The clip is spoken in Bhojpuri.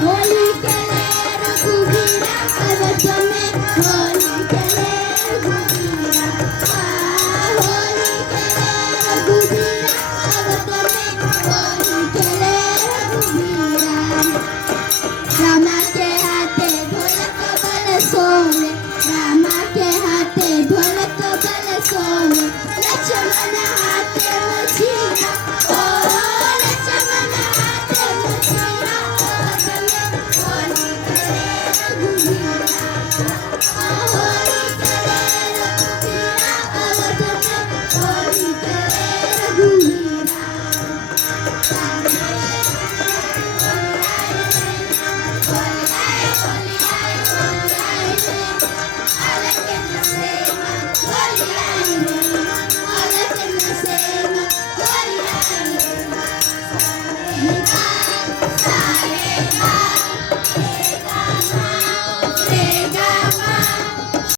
होली खेले रघुवीरा पर्वत में होली खेले रघुवीरा होली खेले रघुवीरा पर्वत में होली खेले रघुवीरा रामा के हाथे ढोलक बल सोने रामा के हाथे ढोलक बल सोने लक्ष्मण हाथे मछिया ओ लक्ष्मण हाथे मछिया